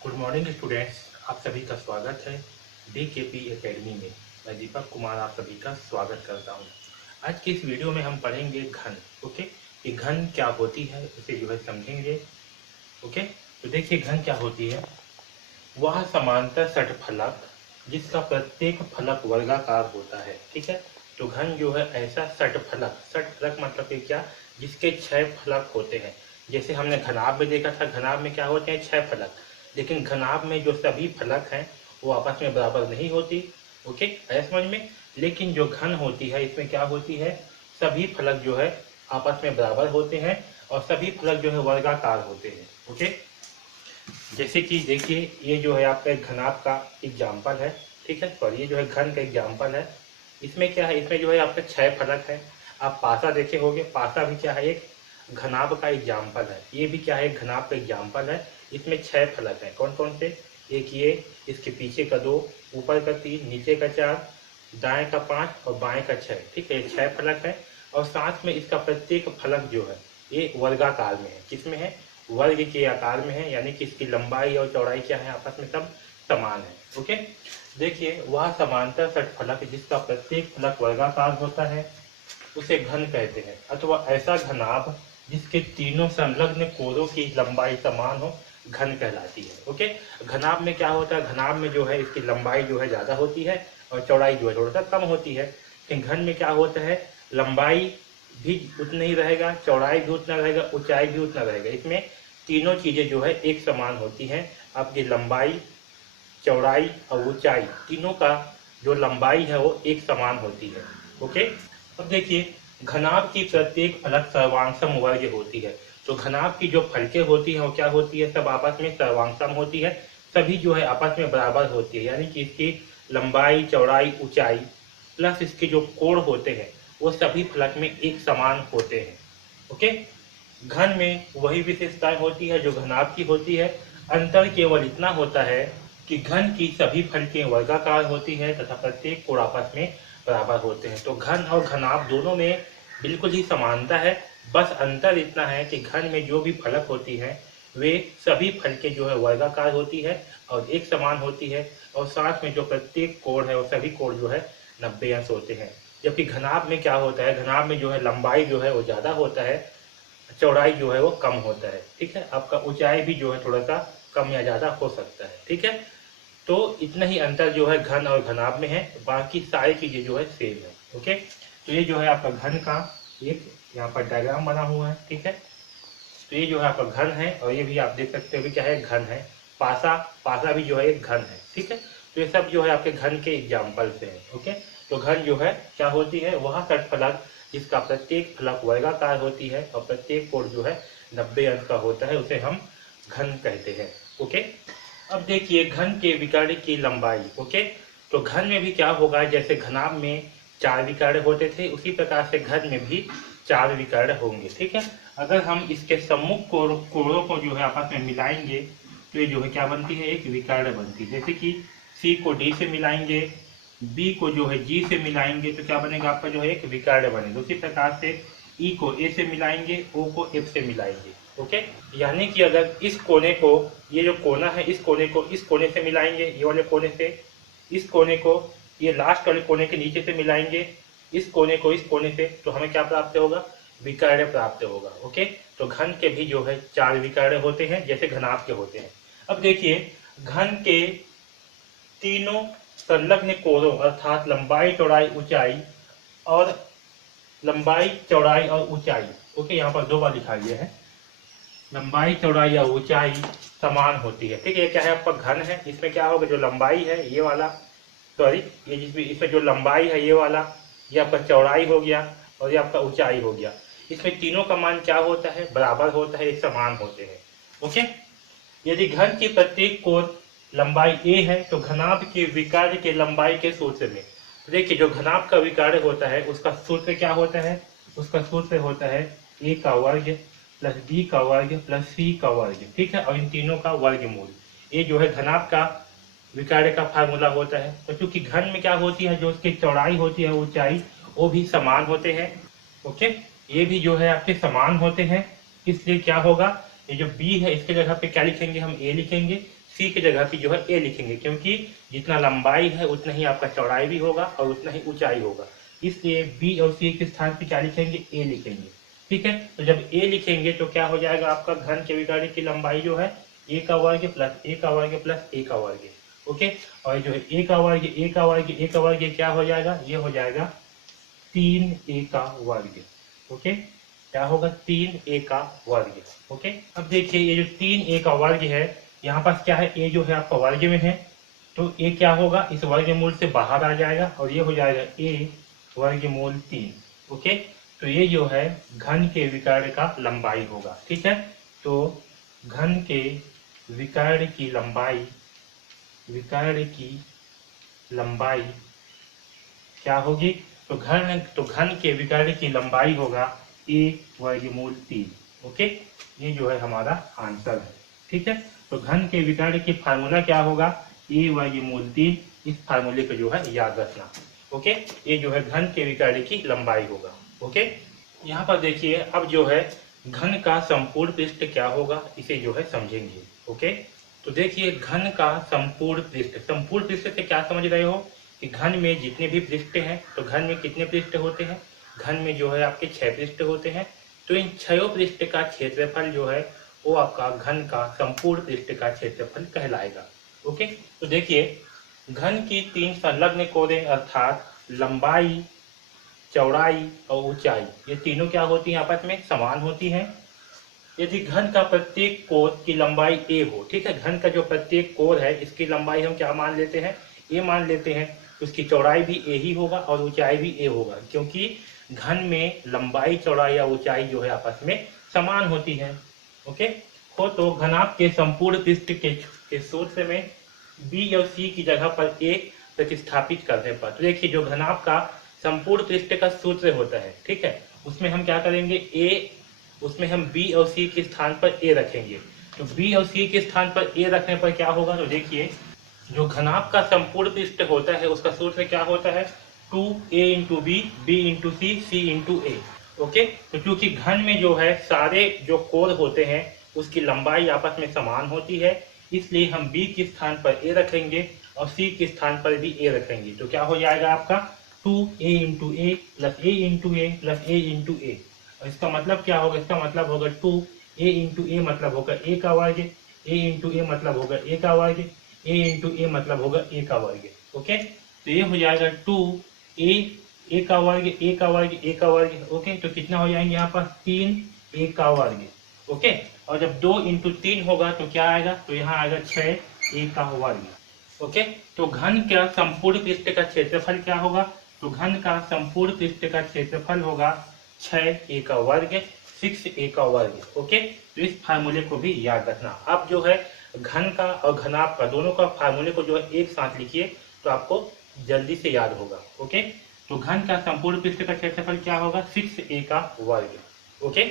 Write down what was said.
Good morning students, आप सभी का स्वागत है DKP एकेडमी में। मैं दीपक कुमार आप सभी का स्वागत करता हूं। आज की इस वीडियो में हम पढ़ेंगे घन। ओके, कि घन क्या होती है उसे जो है समझेंगे। ओके, तो देखिए घन क्या होती है। वह समांतर षटफलक जिसका प्रत्येक फलक वर्गाकार होता है। ठीक है, तो घन जो है ऐसा षटफलक, षटफलक मतलब कि क्या, जिसके 6 फलक होते हैं। जैसे हमने घनाभ में देखा था, घनाभ में क्या होते हैं, 6 फलक। लेकिन घनाभ में जो सभी फलक हैं वो आपस में बराबर नहीं होती। ओके, है समझ में। लेकिन जो घन होती है इसमें क्या होती है, सभी फलक जो है आपस में बराबर होते हैं और सभी फलक जो है वर्गाकार होते हैं। ओके, जैसे कि देखिए ये जो है आपका एक घनाभ का एग्जाम्पल है। ठीक है, और ये जो है घन का एग्जाम्पल है। इसमें क्या है, इसमें जो है आपका 6 फलक है। आप पासा देखे होंगे, पासा भी क्या है, एक घनाभ का एग्जाम्पल है। ये भी क्या है, एक घनाभ का एग्जाम्पल है। इसमें 6 फलक हैं। कौन कौन से, एक ये, इसके पीछे का 2, ऊपर का 3, नीचे का 4, दाएं का 5 और बाएं का 6। ठीक है, ये 6 फलक है। और साथ में इसका प्रत्येक फलक जो है ये वर्गाकार में है। किसमें है, वर्ग के आकार में है, यानी कि इसकी लंबाई और चौड़ाई क्या है, आपस में सब समान है। ओके, देखिए वह समांतर षटफलक जिसका प्रत्येक फलक वर्गाकार होता है उसे घन कहते हैं, अथवा ऐसा घनाभ जिसके तीनों संलग्न कोरों की लंबाई समान हो घन कहलाती है। ओके, घनाभ में क्या होता है, घनाभ में जो है इसकी लंबाई जो है ज्यादा होती है और चौड़ाई जो है थोड़ा सा कम होती है। लेकिन घन में क्या होता है, लंबाई भी उतना ही रहेगा, चौड़ाई भी उतना रहेगा, ऊंचाई भी उतना रहेगा। इसमें तीनों चीजें जो है एक समान होती हैं। आपकी लंबाई, चौड़ाई और ऊंचाई, तीनों का जो लंबाई है वो एक समान होती है। ओके, अब देखिए घनाभ की प्रत्येक फलक सर्वांगसम वर्ग होती है। तो घनाभ की जो फलकें होती हैं वो क्या होती है, सब आपस में सर्वांगसम होती है। सभी जो है आपस में बराबर होती है, यानी कि इसकी लंबाई, चौड़ाई, ऊंचाई प्लस इसके जो कोण होते हैं वो सभी फलक में एक समान होते हैं। ओके, घन में वही विशेषताएं होती है जो घनाभ की होती है। अंतर केवल इतना होता है कि घन की सभी फलकें वर्गाकार होती है तथा प्रत्येक कोण आपस में बराबर होते हैं। तो घन और घनाभ दोनों में बिल्कुल ही समानता है। बस अंतर इतना है कि घन में जो भी फलक होती है वे सभी फलकें जो है वर्गाकार होती है और एक समान होती है। और साथ में जो प्रत्येक कोण है वो सभी कोण जो है 90 अंश होते हैं। जबकि घनाभ में क्या होता है, घनाभ में जो है लंबाई जो है वो ज्यादा होता है, चौड़ाई जो है वो कम होता है। ठीक है, आपका ऊंचाई भी जो है थोड़ा सा कम या ज्यादा हो सकता है। ठीक है, तो इतना ही अंतर जो है घन और घनाभ में है, बाकी सारी चीजें जो है सेम है। ओके, तो ये जो है आपका घन का एक यहाँ पर डायग्राम बना हुआ है। ठीक है, तो ये जो है आपका घन है और ये भी आप देख सकते हो भी क्या है, घन है। पासा, पासा भी जो है एक घन है। ठीक है, तो ये सब जो है आपके घन के एग्जाम्पल से है। ओके, तो घन जो है क्या होती है, वह षटफलक जिसका प्रत्येक फलक वर्गाकार होती है और प्रत्येक कोण जो है 90 अंश का होता है, उसे हम घन कहते हैं। ओके, अब देखिए घन के विकर्ण की लंबाई। ओके, तो घन में भी क्या होगा, जैसे घनाभ में 4 विकर्ण होते थे उसी प्रकार से घन में भी 4 विकर्ण होंगे। ठीक है, अगर हम इसके सम्मुख कोणों को जो है आपस में मिलाएंगे तो ये जो है क्या बनती है, एक विकर्ण बनती है। जैसे कि C को D से मिलाएंगे, B को जो है G से मिलाएंगे तो क्या बनेगा, आपका जो है एक विकर्ण बनेगा। उसी प्रकार से E को A से मिलाएंगे, O को F से मिलाएंगे। ओके, यानी कि अगर इस कोने को, ये जो कोना है इस कोने को इस कोने से मिलाएंगे, ये वाले कोने से, इस कोने को ये लास्ट वाले कोने के नीचे से मिलाएंगे, इस कोने को इस कोने से, तो हमें क्या प्राप्त होगा, विकर्ण प्राप्त होगा। ओके, तो घन के भी जो है 4 विकर्ण होते हैं जैसे घनाभ के होते हैं। अब देखिए घन के तीनों संलग्न कोणों अर्थात लंबाई, चौड़ाई, ऊंचाई और लंबाई, चौड़ाई और ऊंचाई। ओके, यहाँ पर 2 बार लिखा गया है, लंबाई, चौड़ाई या ऊंचाई समान होती है। ठीक है, ये क्या है, आपका घन है। इसमें क्या होगा, जो लंबाई है ये वाला, सॉरी ये जिसमें इसमें जो लंबाई है ये वाला, ये आपका चौड़ाई हो गया और ये आपका ऊंचाई हो गया। इसमें तीनों का मान क्या होता है, बराबर होता है, एक समान होते हैं। ओके, यदि घन की प्रत्येक कोण लंबाई a है तो घनाभ के विकर्ण के लंबाई के सूत्र में, देखिए जो घनाभ का विकर्ण होता है उसका सूत्र क्या होता है, उसका सूत्र होता है a का वर्ग प्लस b का वर्ग प्लस c का वर्ग। ठीक है, और इन तीनों का वर्गमूल, ये जो है घनाभ का विकर्ण का फार्मूला होता है। तो क्योंकि घन में क्या होती है, जो उसकी चौड़ाई होती है, ऊंचाई, वो भी समान होते हैं। ओके, ये भी जो है आपके समान होते हैं, इसलिए क्या होगा, ये जो b है इसके जगह पे क्या लिखेंगे, हम a लिखेंगे, सी की जगह पे जो है ए लिखेंगे, क्योंकि जितना लंबाई है उतना ही आपका चौड़ाई भी होगा और उतना ही ऊंचाई होगा। इसलिए बी और सी के स्थान पे क्या लिखेंगे, ए लिखेंगे। ठीक है, तो जब ए लिखेंगे तो क्या हो जाएगा, आपका घन के विकर्ण की लंबाई जो है ए का वर्ग प्लस ए का वर्ग प्लस ए का वर्ग। ओके, और जो है ए का वर्ग ए का वर्ग ए का वर्ग क्या हो जाएगा, ये हो जाएगा 3a का वर्ग। ओके, क्या होगा, 3a का वर्ग। ओके, अब देखिए ये जो 3a का वर्ग है, यहाँ पास क्या है, a जो है आपका वर्ग में है, तो a क्या होगा, इस वर्गमूल से बाहर आ जाएगा और ये हो जाएगा a वर्गमूल 3। ओके, तो ये जो है घन के विकर्ण का लंबाई होगा। ठीक है, तो घन के विकर्ण की लंबाई क्या होगी, तो घन के विकर्ण की लंबाई होगा a वर्गमूल 3। ओके, ये जो है हमारा आंसर है। ठीक है, तो घन के विकर्ण की फार्मूला क्या होगा, a वर्गमूल 3। इस फार्मूले को जो है याद रखना। ओके, ये जो है घन के विकर्ण की लंबाई होगा। ओके, यहाँ पर देखिए अब जो है घन का संपूर्ण पृष्ठ क्या होगा, इसे जो है समझेंगे। ओके, तो देखिए घन का संपूर्ण पृष्ठ से क्या समझ रहे हो कि घन में जितने भी पृष्ठ हैं, तो घन में कितने पृष्ठ होते हैं, घन में जो है आपके 6 पृष्ठ होते हैं। तो इन 6 पृष्ठ का क्षेत्रफल जो है वो आपका घन का संपूर्ण पृष्ठ का क्षेत्रफल कहलाएगा। ओके, तो देखिए घन की 3 संलग्न कोणें अर्थात लंबाई, चौड़ाई और ऊंचाई, ये तीनों क्या होती हैं, आपस में समान होती हैं। यदि घन का प्रत्येक कोण की लंबाई a हो, ठीक है, घन का जो प्रत्येक कोण है इसकी लंबाई हम क्या मान लेते हैं, a मान लेते हैं, उसकी चौड़ाई भी a ही होगा और ऊंचाई भी a होगा, क्योंकि घन में लंबाई, चौड़ाई या ऊंचाई जो है आपस में समान होती है। ओके, हो तो घनाभ के संपूर्ण पृष्ठ के सूत्र में b और c की जगह पर a प्रतिस्थापित करने पर, तो देखिए जो घनाभ का संपूर्ण पृष्ठ का सूत्र होता है, ठीक है, उसमें हम क्या करेंगे, उसमें हम b और c के स्थान पर a रखेंगे। तो b और c के स्थान पर a रखने पर क्या होगा, तो देखिए जो घनाभ का संपूर्ण पृष्ठ होता है उसका सूत्र क्या होता है, 2a into b, b into c, c into a। Okay, तो क्योंकि घन में जो है सारे जो कोण होते हैं उसकी लंबाई आपस में समान होती है, इसलिए हम b के स्थान पर a रखेंगे और c के स्थान पर भी a रखेंगे। तो क्या हो जाएगा आपका 2a into A plus a into A plus a into A. और इसका मतलब क्या होगा, इसका मतलब होगा 2a इंटू ए मतलब होगा a का वर्ग, a इंटू ए मतलब होगा a का वर्ग, a इंटू ए मतलब होगा a का वर्ग। ओके, तो ये हो जाएगा 2a का वर्ग, a का वर्ग, a का वर्ग। ओके, तो कितना हो जाएंगे यहाँ पर 3a का वर्ग। ओके, और जब 2 इंटू 3 होगा तो क्या आएगा, तो यहाँ आएगा 6a का वर्ग। ओके, तो घन का संपूर्ण पृष्ठ का क्षेत्रफल क्या होगा, तो घन का संपूर्ण पृष्ठ का क्षेत्रफल होगा 6a का वर्ग, 6a का वर्ग। ओके, तो इस फार्मूले को भी याद रखना। अब जो है घन का और घनाभ का दोनों का फार्मूले को जो है एक साथ लिखिए तो आपको जल्दी से याद होगा। ओके, तो घन का संपूर्ण पृष्ठ का क्षेत्रफल क्या होगा, 6a का वर्ग। ओके।